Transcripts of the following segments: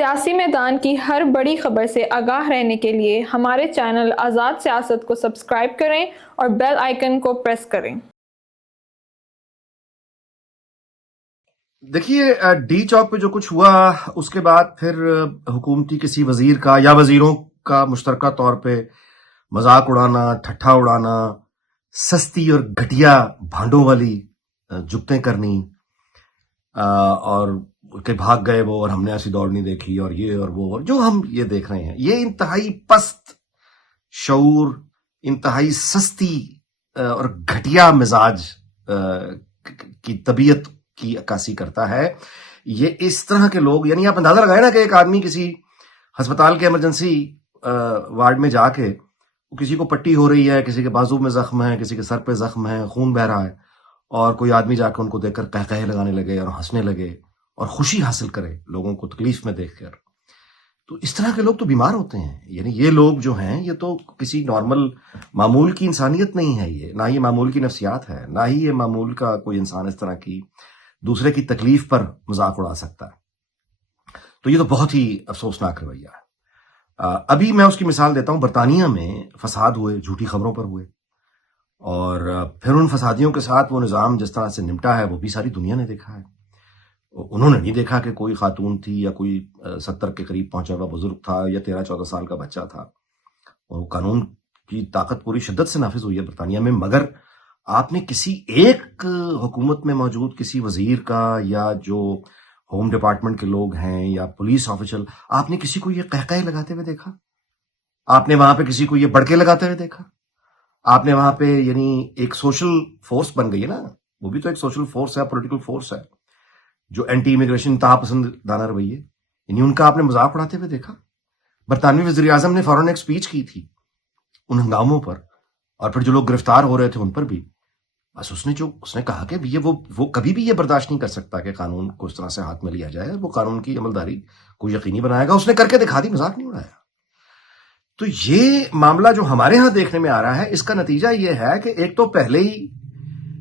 سیاسی میدان کی ہر بڑی خبر سے آگاہ رہنے کے لیے ہمارے چینل آزاد سیاست کو سبسکرائب کریں اور بیل آئیکن کو پریس کریں۔ دیکھیے ڈی چوک پہ جو کچھ ہوا اس کے بعد پھر حکومتی کسی وزیر کا یا وزیروں کا مشترکہ طور پہ مذاق اڑانا، ٹھٹھا اڑانا، سستی اور گھٹیا بھانڈوں والی جگتیں کرنی اور کہ بھاگ گئے وہ اور ہم نے ایسی دوڑ نہیں دیکھی اور یہ اور وہ اور جو ہم یہ دیکھ رہے ہیں، یہ انتہائی پست شعور، انتہائی سستی اور گھٹیا مزاج کی طبیعت کی عکاسی کرتا ہے۔ یہ اس طرح کے لوگ، یعنی آپ اندازہ لگائیں نا کہ ایک آدمی کسی ہسپتال کے ایمرجنسی وارڈ میں جا کے کسی کو پٹی ہو رہی ہے، کسی کے بازو میں زخم ہے، کسی کے سر پہ زخم ہے، خون بہ رہا ہے، اور کوئی آدمی جا کے ان کو دیکھ کر قہقہے لگانے لگے اور ہنسنے لگے اور خوشی حاصل کرے لوگوں کو تکلیف میں دیکھ کر، تو اس طرح کے لوگ تو بیمار ہوتے ہیں۔ یعنی یہ لوگ جو ہیں یہ تو کسی نارمل معمول کی انسانیت نہیں ہے، یہ نہ یہ معمول کی نفسیات ہے، نہ ہی یہ معمول کا کوئی انسان اس طرح کی دوسرے کی تکلیف پر مذاق اڑا سکتا ہے۔ تو یہ تو بہت ہی افسوسناک رویہ ہے۔ ابھی میں اس کی مثال دیتا ہوں، برطانیہ میں فساد ہوئے، جھوٹی خبروں پر ہوئے، اور پھر ان فسادیوں کے ساتھ وہ نظام جس طرح سے نمٹا ہے وہ بھی ساری دنیا نے دیکھا ہے۔ انہوں نے نہیں دیکھا کہ کوئی خاتون تھی یا کوئی 70 کے قریب پہنچا ہوا بزرگ تھا یا 13-14 سال کا بچہ تھا، اور قانون کی طاقت پوری شدت سے نافذ ہوئی ہے برطانیہ میں، مگر آپ نے کسی ایک حکومت میں موجود کسی وزیر کا یا جو ہوم ڈپارٹمنٹ کے لوگ ہیں یا پولیس آفیسر، آپ نے کسی کو یہ قہقہے لگاتے ہوئے دیکھا؟ آپ نے وہاں پہ کسی کو یہ بڑکے لگاتے ہوئے دیکھا؟ آپ نے وہاں پہ، یعنی ایک سوشل فورس بن گئی ہے نا، وہ بھی تو ایک سوشل فورس ہے، پولیٹیکل فورس ہے، جو اینٹی امیگریشن انتہا پسند دانہ رویے، یعنی ان کا آپ نے مذاق اڑاتے ہوئے دیکھا؟ برطانوی وزیر اعظم نے فوراً ایک سپیچ کی تھی ان ہنگاموں پر، اور پھر جو لوگ گرفتار ہو رہے تھے ان پر بھی، بس اس نے کہا کہ وہ کبھی بھی یہ برداشت نہیں کر سکتا کہ قانون کو اس طرح سے ہاتھ میں لیا جائے، وہ قانون کی عملداری کو یقینی بنائے گا۔ اس نے کر کے دکھا دی، مذاق نہیں اڑایا۔ تو یہ معاملہ جو ہمارے ہاں دیکھنے میں آ رہا ہے، اس کا نتیجہ یہ ہے کہ ایک تو پہلے ہی،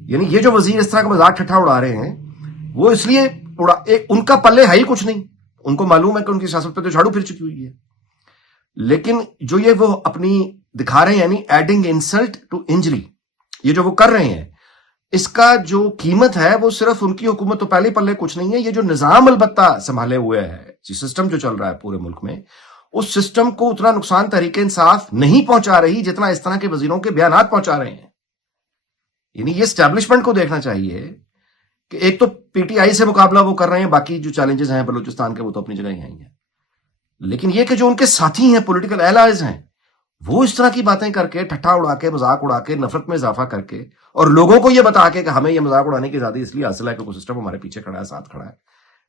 یعنی یہ جو وزیر اس طرح کا مذاق ٹھٹھا اڑا رہے ہیں، وہ اس لیے ان کا پلے ہے ہی کچھ نہیں، ان کو معلوم ہے کہ ان کی سیاست پہ تو جھاڑو پھر چکی ہوئی ہے، لیکن جو یہ وہ اپنی دکھا رہے ہیں، یعنی ایڈنگ انسلٹ ٹو انجری، یہ جو وہ کر رہے ہیں، اس کا جو قیمت ہے وہ صرف ان کی حکومت تو پہلے پلے کچھ نہیں ہے، یہ جو نظام البتہ سنبھالے ہوئے ہے، سسٹم جو چل رہا ہے پورے ملک میں، اس سسٹم کو اتنا نقصان تحریک انصاف نہیں پہنچا رہی جتنا اس طرح کے وزیروں کے بیانات پہنچا رہے ہیں۔ یعنی یہ اسٹیبلشمنٹ کو دیکھنا چاہیے کہ ایک تو پی ٹی آئی سے مقابلہ وہ کر رہے ہیں، باقی جو چیلنجز ہیں بلوچستان کے وہ تو اپنی جگہ ہی ہیں، لیکن یہ کہ جو ان کے ساتھی ہیں، پولیٹیکل ایلائز ہیں، وہ اس طرح کی باتیں کر کے، ٹھٹھا اڑا کے، مذاق اڑا کے، نفرت میں اضافہ کر کے، اور لوگوں کو یہ بتا کے کہ ہمیں یہ مذاق اڑانے کی آزادی اس لیے حاصل ہے کہ کوئی سسٹم ہمارے پیچھے کھڑا ہے، ساتھ کھڑا ہے،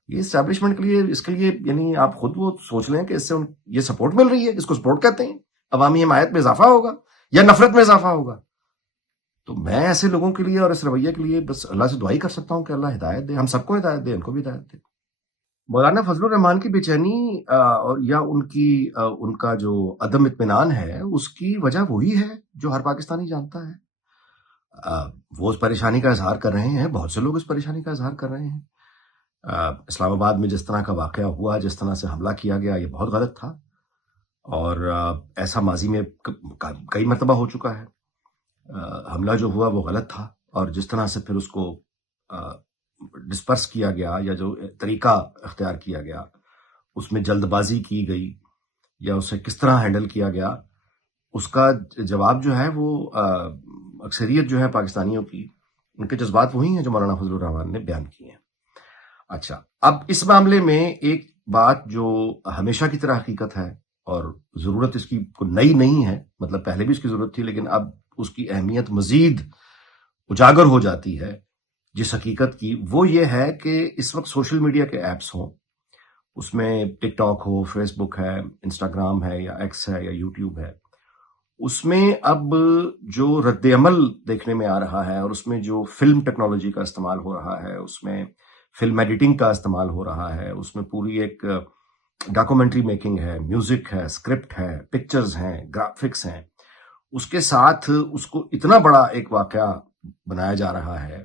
یہ اسٹیبلشمنٹ کے لیے، اس کے لیے یعنی آپ خود وہ سوچ لیں کہ اس سے یہ سپورٹ مل رہی ہے، اس کو سپورٹ کہتے ہیں، عوامی حمایت میں اضافہ ہوگا یا نفرت میں اضافہ ہوگا؟ تو میں ایسے لوگوں کے لیے اور اس رویے کے لیے بس اللہ سے دعائی کر سکتا ہوں کہ اللہ ہدایت دے، ہم سب کو ہدایت دے، ان کو بھی ہدایت دے۔ مولانا فضل الرحمان کی بے چینی یا ان کا جو عدم اطمینان ہے، اس کی وجہ وہی ہے جو ہر پاکستانی جانتا ہے۔ وہ اس پریشانی کا اظہار کر رہے ہیں، بہت سے لوگ اس پریشانی کا اظہار کر رہے ہیں۔ اسلام آباد میں جس طرح کا واقعہ ہوا، جس طرح سے حملہ کیا گیا، یہ بہت غلط تھا، اور ایسا ماضی میں کئی مرتبہ ہو چکا ہے۔ حملہ جو ہوا وہ غلط تھا، اور جس طرح سے پھر اس کو ڈسپرس کیا گیا یا جو طریقہ اختیار کیا گیا، اس میں جلد بازی کی گئی یا اسے کس طرح ہینڈل کیا گیا، اس کا جواب جو ہے وہ اکثریت جو ہے پاکستانیوں کی، ان کے جذبات وہی ہیں جو مولانا فضل الرحمان نے بیان کیے ہیں۔ اچھا، اب اس معاملے میں ایک بات جو ہمیشہ کی طرح حقیقت ہے، اور ضرورت اس کی نئی نہیں ہے، مطلب پہلے بھی اس کی ضرورت تھی، لیکن اب اس کی اہمیت مزید اجاگر ہو جاتی ہے جس حقیقت کی، وہ یہ ہے کہ اس وقت سوشل میڈیا کے ایپس ہوں، اس میں ٹک ٹاک ہو، فیس بک ہے، انسٹاگرام ہے یا ایکس ہے یا یوٹیوب ہے، اس میں اب جو رد عمل دیکھنے میں آ رہا ہے، اور اس میں جو فلم ٹیکنالوجی کا استعمال ہو رہا ہے، اس میں فلم ایڈیٹنگ کا استعمال ہو رہا ہے، اس میں پوری ایک ڈاکومنٹری میکنگ ہے، میوزک ہے، اسکرپٹ ہے، پکچرز ہیں، گرافکس ہیں، اس کے ساتھ اس کو اتنا بڑا ایک واقعہ بنایا جا رہا ہے،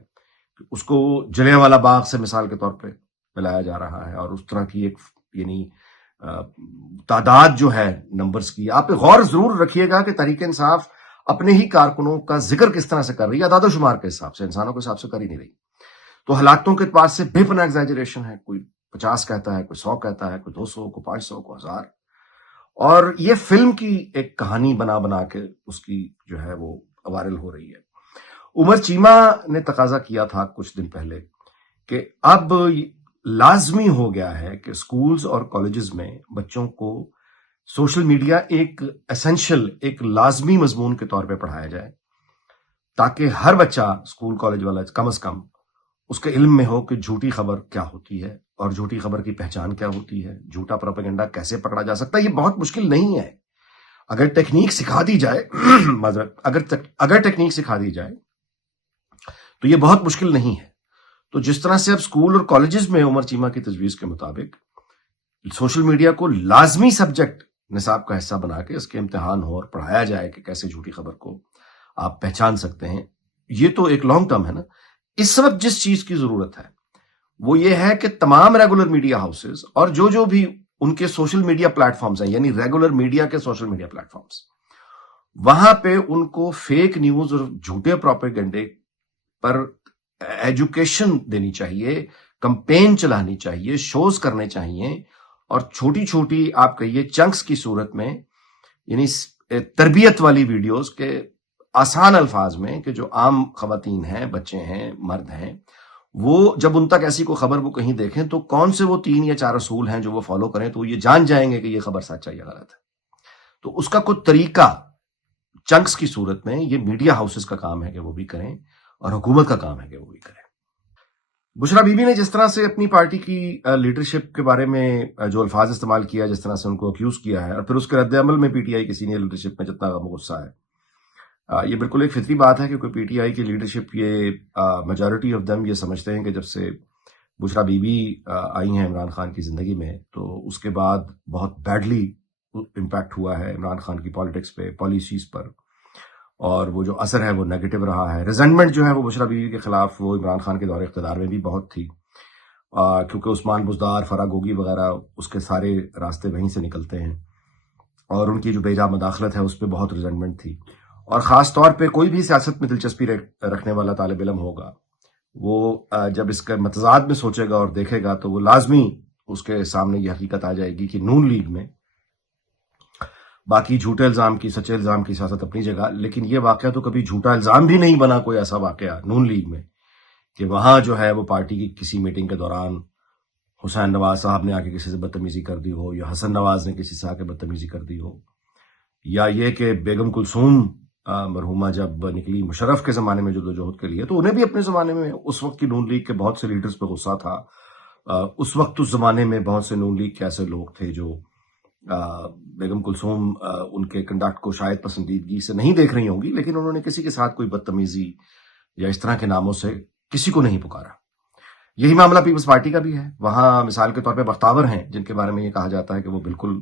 اس کو جلیانوالہ باغ سے مثال کے طور پہ ملایا جا رہا ہے، اور اس طرح کی ایک یعنی تعداد جو ہے نمبرز کی، آپ غور ضرور رکھیے گا کہ تحریک انصاف اپنے ہی کارکنوں کا ذکر کس طرح سے کر رہی ہے، اعداد و شمار کے حساب سے، انسانوں کے حساب سے کر ہی نہیں رہی. تو ہلاکتوں کے اعتبار سے بے پناہ ایگزیجریشن ہے، کوئی 50 کہتا ہے، کوئی 100 کہتا ہے، کوئی 200، کوئی 500، کوئی 1000. اور یہ فلم کی ایک کہانی بنا بنا کے اس کی جو ہے وہ وائرل ہو رہی ہے. عمر چیمہ نے تقاضا کیا تھا کچھ دن پہلے کہ اب لازمی ہو گیا ہے کہ سکولز اور کالجز میں بچوں کو سوشل میڈیا ایک ایسنشل، ایک لازمی مضمون کے طور پہ پڑھایا جائے، تاکہ ہر بچہ اسکول کالج والا کم از کم اس کے علم میں ہو کہ جھوٹی خبر کیا ہوتی ہے اور جھوٹی خبر کی پہچان کیا ہوتی ہے، جھوٹا پروپیگنڈا کیسے پکڑا جا سکتا ہے. یہ بہت مشکل نہیں ہے اگر ٹیکنیک سکھا دی جائے. اگر ٹیکنیک سکھا دی جائے تو یہ بہت مشکل نہیں ہے. تو جس طرح سے اب اسکول اور کالجز میں عمر چیمہ کی تجویز کے مطابق سوشل میڈیا کو لازمی سبجیکٹ نصاب کا حصہ بنا کے اس کے امتحان ہو اور پڑھایا جائے کہ کیسے جھوٹی خبر کو آپ پہچان سکتے ہیں، یہ تو ایک لانگ ٹرم ہے نا. اس وقت جس چیز کی ضرورت ہے وہ یہ ہے کہ تمام ریگولر میڈیا ہاؤسز اور جو بھی ان کے سوشل میڈیا پلیٹ فارمز ہیں، یعنی ریگولر میڈیا کے سوشل میڈیا پلیٹ فارمز، وہاں پہ ان کو فیک نیوز اور جھوٹے پروپیگنڈے پر ایجوکیشن دینی چاہیے، کمپین چلانی چاہیے، شوز کرنے چاہیے، اور چھوٹی چھوٹی آپ کہیے چنکس کی صورت میں، یعنی تربیت والی ویڈیوز کے آسان الفاظ میں، کہ جو عام خواتین ہیں، بچے ہیں، مرد ہیں، وہ جب ان تک ایسی کوئی خبر وہ کہیں دیکھیں تو کون سے وہ 3 یا 4 اصول ہیں جو وہ فالو کریں تو وہ یہ جان جائیں گے کہ یہ خبر سچ ہے یا غلط ہے. تو اس کا کوئی طریقہ چنکس کی صورت میں یہ میڈیا ہاؤسز کا کام ہے کہ وہ بھی کریں اور حکومت کا کام ہے کہ وہ بھی کریں. بشرا بی بی نے جس طرح سے اپنی پارٹی کی لیڈرشپ کے بارے میں جو الفاظ استعمال کیا، جس طرح سے ان کو اکیوز کیا ہے، اور پھر اس کے رد عمل میں پی ٹی آئی کی سینئر لیڈرشپ میں جتنا غم و غصہ ہے، یہ بالکل ایک فطری بات ہے کہ کوئی پی ٹی آئی کی لیڈرشپ، یہ میجورٹی آف دم یہ سمجھتے ہیں کہ جب سے بشرا بی بی آئی ہیں عمران خان کی زندگی میں تو اس کے بعد بہت بیڈلی امپیکٹ ہوا ہے عمران خان کی پالیٹکس پہ، پالیسیز پر، اور وہ جو اثر ہے وہ نیگیٹو رہا ہے. ریزنٹمنٹ جو ہے وہ بشرا بی بی کے خلاف وہ عمران خان کے دور اقتدار میں بھی بہت تھی، کیونکہ عثمان بزدار، فرا گوگی وغیرہ اس کے سارے راستے وہیں سے نکلتے ہیں، اور ان کی جو بے جا مداخلت ہے اس پہ بہت ریزنٹمنٹ تھی. اور خاص طور پہ کوئی بھی سیاست میں دلچسپی رکھنے والا طالب علم ہوگا، وہ جب اس کے متضاد میں سوچے گا اور دیکھے گا تو وہ لازمی اس کے سامنے یہ حقیقت آ جائے گی کہ نون لیگ میں باقی جھوٹے الزام کی، سچے الزام کی سیاست اپنی جگہ، لیکن یہ واقعہ تو کبھی جھوٹا الزام بھی نہیں بنا کوئی ایسا واقعہ نون لیگ میں کہ وہاں جو ہے وہ پارٹی کی کسی میٹنگ کے دوران حسین نواز صاحب نے آ کے کسی سے بدتمیزی کر دی ہو، یا حسن نواز نے کسی سے آ کے بدتمیزی کر دی ہو، یا یہ کہ بیگم کلثوم مرحومہ جب نکلی مشرف کے زمانے میں جدوجہد کے لیے تو انہیں بھی اپنے زمانے میں اس وقت کی نون لیگ کے بہت سے لیڈرز پہ غصہ تھا. اس وقت اس زمانے میں بہت سے نون لیگ کے ایسے لوگ تھے جو بیگم کلثوم ان کے کنڈکٹ کو شاید پسندیدگی سے نہیں دیکھ رہی ہوں گی، لیکن انہوں نے کسی کے ساتھ کوئی بدتمیزی یا اس طرح کے ناموں سے کسی کو نہیں پکارا. یہی معاملہ پیپلز پارٹی کا بھی ہے. وہاں مثال کے طور پہ بختاور ہیں جن کے بارے میں یہ کہا جاتا ہے کہ وہ بالکل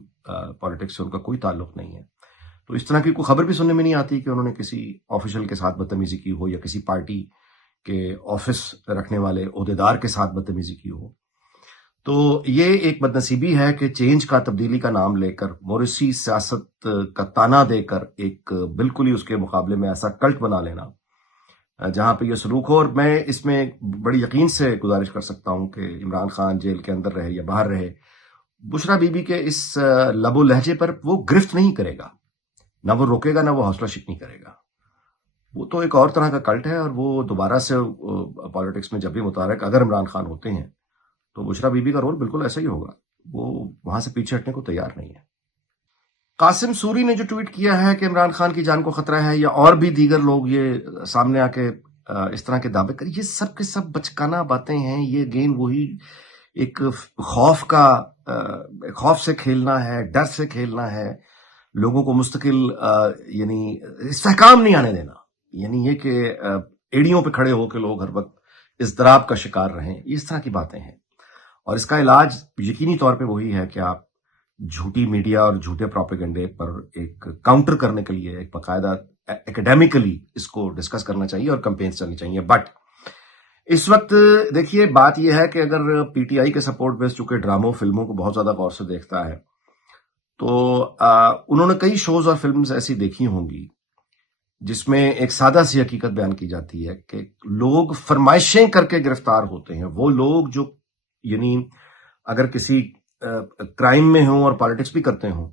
پالیٹکس سے ان کا کوئی تعلق نہیں ہے، تو اس طرح کی کوئی خبر بھی سننے میں نہیں آتی کہ انہوں نے کسی آفیشل کے ساتھ بدتمیزی کی ہو یا کسی پارٹی کے آفس رکھنے والے عہدیدار کے ساتھ بدتمیزی کی ہو. تو یہ ایک بدنصیبی ہے کہ چینج کا، تبدیلی کا نام لے کر، موریسی سیاست کا تانا دے کر ایک بالکل ہی اس کے مقابلے میں ایسا کلٹ بنا لینا جہاں پہ یہ سلوک ہو. اور میں اس میں بڑی یقین سے گزارش کر سکتا ہوں کہ عمران خان جیل کے اندر رہے یا باہر رہے، بشرا بی بی کے اس لب و لہجے پر وہ گرفت نہیں کرے گا، نہ وہ روکے گا، نہ وہ حوصلہ شکنی کرے گا. وہ تو ایک اور طرح کا کلٹ ہے، اور وہ دوبارہ سے پالیٹکس میں جب بھی متحرک اگر عمران خان ہوتے ہیں تو بشرا بی بی کا رول بالکل ایسا ہی ہوگا. وہ وہاں سے پیچھے ہٹنے کو تیار نہیں ہے. قاسم سوری نے جو ٹویٹ کیا ہے کہ عمران خان کی جان کو خطرہ ہے، یا اور بھی دیگر لوگ یہ سامنے آ کے اس طرح کے دعوے کر، یہ سب کے سب بچکانہ باتیں ہیں. یہ اگین وہی ایک خوف سے کھیلنا ہے، ڈر سے کھیلنا ہے، لوگوں کو مستقل یعنی استحکام نہیں آنے دینا، یعنی یہ کہ ایڑیوں پہ کھڑے ہو کے لوگ ہر وقت اضطراب کا شکار رہیں. اس طرح کی باتیں ہیں، اور اس کا علاج یقینی طور پہ وہی ہے کہ آپ جھوٹی میڈیا اور جھوٹے پروپیگنڈے پر ایک کاؤنٹر کرنے کے لیے ایک باقاعدہ ایکیڈیمکلی اس کو ڈسکس کرنا چاہیے اور کمپینز چلنی چاہیے. بٹ اس وقت دیکھیے بات یہ ہے کہ اگر پی ٹی آئی کے سپورٹ بیس چونکہ ڈراموں فلموں کو بہت زیادہ غور سے دیکھتا ہے تو انہوں نے کئی شوز اور فلمز ایسی دیکھی ہوں گی جس میں ایک سادہ سی حقیقت بیان کی جاتی ہے کہ لوگ فرمائشیں کر کے گرفتار ہوتے ہیں. وہ لوگ جو یعنی اگر کسی کرائم میں ہوں اور پالیٹکس بھی کرتے ہوں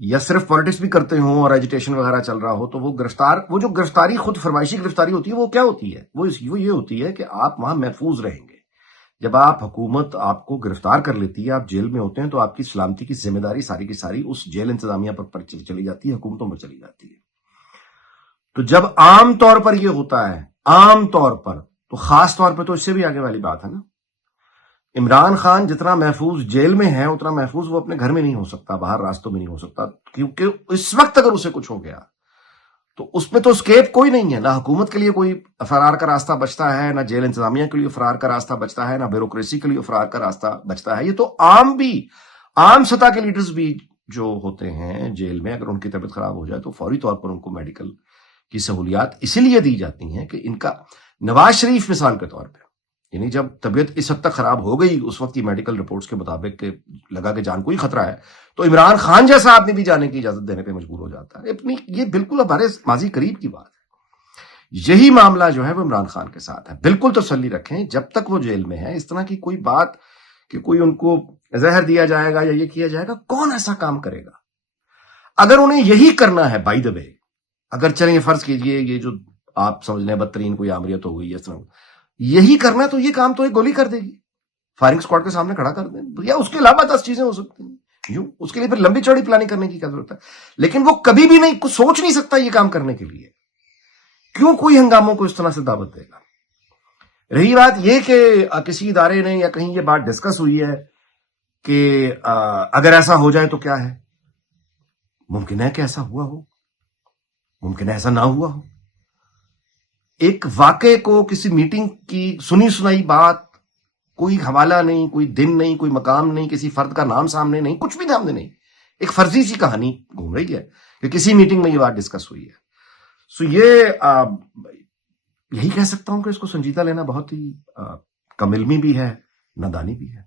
یا صرف پالیٹکس بھی کرتے ہوں اور ایجیٹیشن وغیرہ چل رہا ہو تو وہ جو گرفتاری خود فرمائشی گرفتاری ہوتی ہے وہ کیا ہوتی ہے؟ وہ یہ ہوتی ہے کہ آپ وہاں محفوظ رہیں گے. جب آپ حکومت آپ کو گرفتار کر لیتی ہے, آپ جیل میں ہوتے ہیں, تو آپ کی سلامتی کی ذمہ داری ساری کی ساری اس جیل انتظامیہ پر چلی جاتی ہے, حکومتوں پر چلی جاتی ہے. تو جب عام طور پر یہ ہوتا ہے, عام طور پر, تو خاص طور پہ تو اس سے بھی آگے والی بات ہے نا, عمران خان جتنا محفوظ جیل میں ہے اتنا محفوظ وہ اپنے گھر میں نہیں ہو سکتا, باہر راستوں میں نہیں ہو سکتا, کیونکہ اس وقت اگر اسے کچھ ہو گیا تو اس پہ تو اسکیپ کوئی نہیں ہے. نہ حکومت کے لیے کوئی فرار کا راستہ بچتا ہے, نہ جیل انتظامیہ کے لیے فرار کا راستہ بچتا ہے, نہ بیوروکریسی کے لیے فرار کا راستہ بچتا ہے. یہ تو عام سطح کے لیڈرز بھی جو ہوتے ہیں جیل میں, اگر ان کی طبیعت خراب ہو جائے تو فوری طور پر ان کو میڈیکل کی سہولیات اسی لیے دی جاتی ہیں کہ ان کا نواز شریف مثال کے طور پہ, یعنی جب طبیعت اس حد تک خراب ہو گئی اس وقت کی میڈیکل رپورٹس کے مطابق کہ لگا کہ جان کو ہی خطرہ ہے, تو عمران خان جیسا آدمی بھی جانے کی اجازت دینے پہ مجبور ہو جاتا ہے. یہ بالکل ہمارے ماضی قریب کی بات ہے. یہی معاملہ جو ہے وہ عمران خان کے ساتھ ہے. بالکل تسلی رکھیں, جب تک وہ جیل میں ہے اس طرح کی کوئی بات کہ کوئی ان کو زہر دیا جائے گا یا یہ کیا جائے گا, کون ایسا کام کرے گا؟ اگر انہیں یہی کرنا ہے, بائی دا وے, اگر چلیں یہ فرض کیجئے یہ جو آپ سمجھ لیں بدترین کوئی آمریت ہو گئی اس طرح, یہی کرنا ہے تو یہ کام تو ایک گولی کر دے گی, فائرنگ سکواڈ کے سامنے کھڑا کر دیں, یا اس کے علاوہ 10 چیزیں ہو سکتی ہیں. یوں اس کے لیے پھر لمبی چوڑی پلاننگ کرنے کی کیا ضرورت ہے؟ لیکن وہ کبھی بھی نہیں سوچ نہیں سکتا یہ کام کرنے کے لیے. کیوں کوئی ہنگاموں کو اس طرح سے دعوت دے گا؟ رہی بات یہ کہ کسی ادارے نے یا کہیں یہ بات ڈسکس ہوئی ہے کہ اگر ایسا ہو جائے تو کیا ہے, ممکن ہے کہ ایسا ہوا ہو, ممکن ہے ایسا نہ ہوا ہو. ایک واقعے کو, کسی میٹنگ کی سنی سنائی بات, کوئی حوالہ نہیں, کوئی دن نہیں, کوئی مقام نہیں, کسی فرد کا نام سامنے نہیں, کچھ بھی سامنے نہیں, ایک فرضی سی کہانی گھوم رہی ہے کہ کسی میٹنگ میں یہ بات ڈسکس ہوئی ہے. سو یہی کہہ سکتا ہوں کہ اس کو سنجیدہ لینا بہت ہی کم علمی بھی ہے, نادانی بھی ہے.